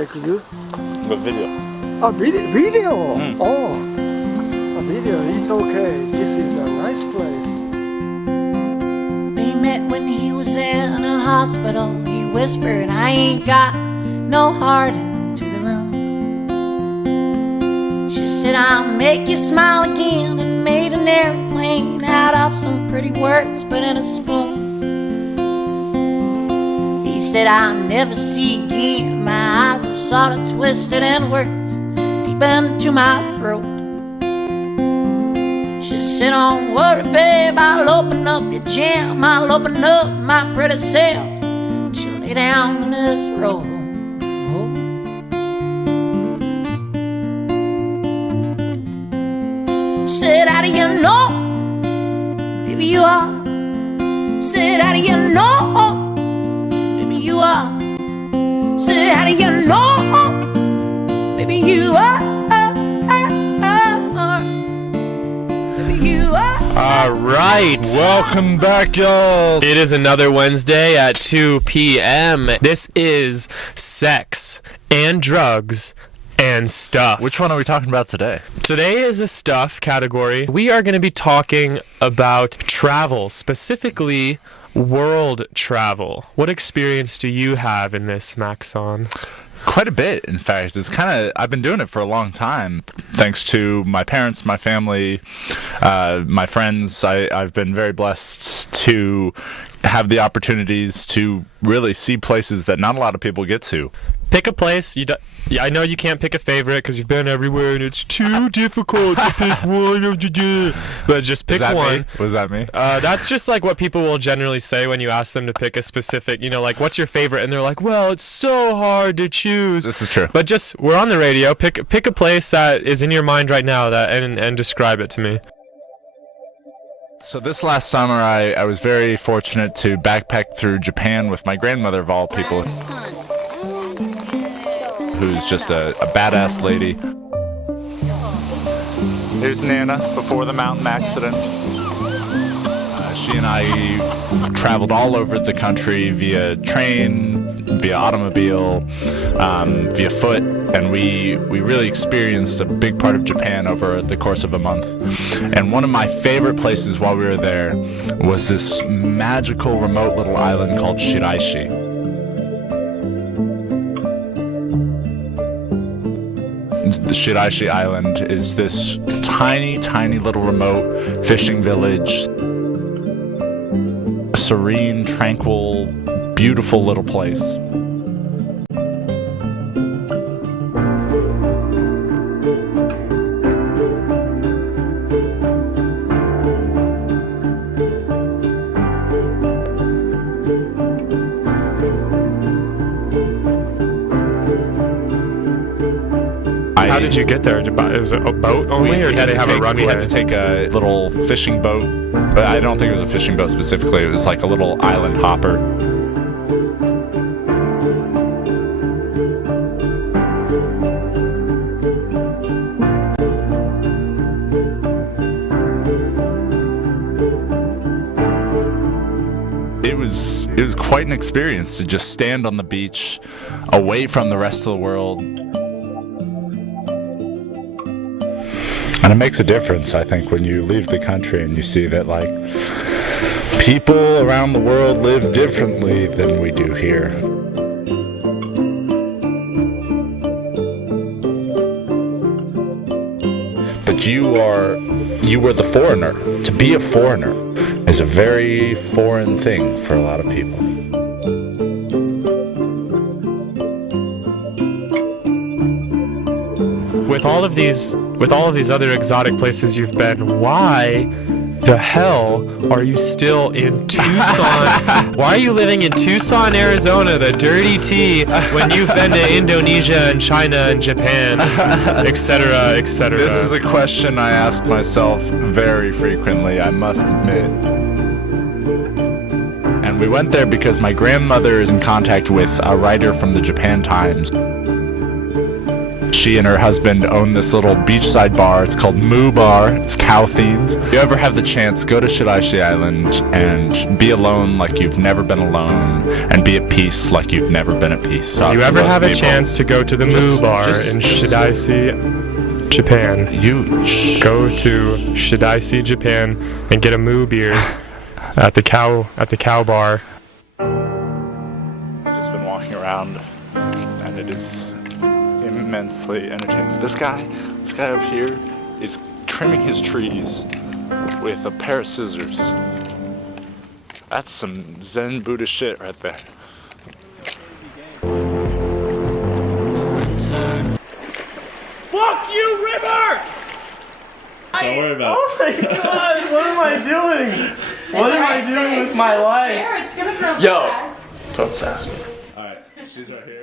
Like you? The video. Video? Oh, a video. It's okay. This is a nice place. We met when he was in a hospital. He whispered, I ain't got no heart into the room. She said, I'll make you smile again, and made an airplane out of some pretty words, but in a spoon. He said, I'll never see again. My eyes are sort of twisted and words deep into my throat. She said, don't worry, babe, I'll open up your jam. I'll open up my pretty self. She lay down in this road. Said, how do you know? Maybe you are. Said, how do you know? Maybe you are. Said, how do you know? Maybe you are. Maybe you are. All right. Welcome back, y'all. It is another Wednesday at 2 p.m. This is Sex and Drugs and Stuff. Which one are we talking about today? Today is a stuff category. We are going to be talking about travel, specifically world travel. What experience do you have in this, Maxon? Quite a bit, in fact. I've been doing it for a long time. Thanks to my parents, my family, my friends. I've been very blessed to have the opportunities to really see places that not a lot of people get to. Pick a place. I know you can't pick a favorite because you've been everywhere and it's too difficult to pick one of the. But just pick one. Was that me? That's just like what people will generally say when you ask them to pick a specific, like, what's your favorite? And they're like, well, it's so hard to choose. This is true. But we're on the radio. Pick a place that is in your mind right now and describe it to me. So this last summer, I was very fortunate to backpack through Japan with my grandmother, of all people, who's just a badass lady. Here's Nana before the mountain accident. She and I traveled all over the country via train, via automobile, via foot, and we really experienced a big part of Japan over the course of a month. And one of my favorite places while we were there was this magical remote little island called Shiraishi. The Shiraishi Island is this tiny, tiny little remote fishing village. A serene, tranquil, beautiful little place. How did you get there? Was it a boat only, or did they have a runway? We had to take a little fishing boat, but I don't think it was a fishing boat specifically. It was like a little island hopper. It was quite an experience to just stand on the beach, away from the rest of the world. And it makes a difference, I think, when you leave the country and you see that, like, people around the world live differently than we do here. But you were the foreigner. To be a foreigner is a very foreign thing for a lot of people. With all of these other exotic places you've been, why the hell are you still in Tucson? Why are you living in Tucson, Arizona, the dirty T, when you've been to Indonesia and China and Japan, etc., etc.? This is a question I ask myself very frequently, I must admit. And we went there because my grandmother is in contact with a writer from the Japan Times. She and her husband own this little beachside bar. It's called Moo Bar. It's cow themed. If you ever have the chance, go to Shiraishi Island and be alone like you've never been alone, and be at peace like you've never been at peace. If you ever have a chance to go to the Moo Bar in Shiraishi, Japan, you go to Shiraishi, Japan, and get a Moo beer at the cow bar. I've just been walking around, and it is immensely entertaining. This guy up here is trimming his trees with a pair of scissors. That's some Zen Buddhist shit right there. Fuck you, river! Don't worry about Oh my god, what am I doing? What am I doing with my life? It's gonna grow Yo. back. Don't sass me. Alright, she's right here.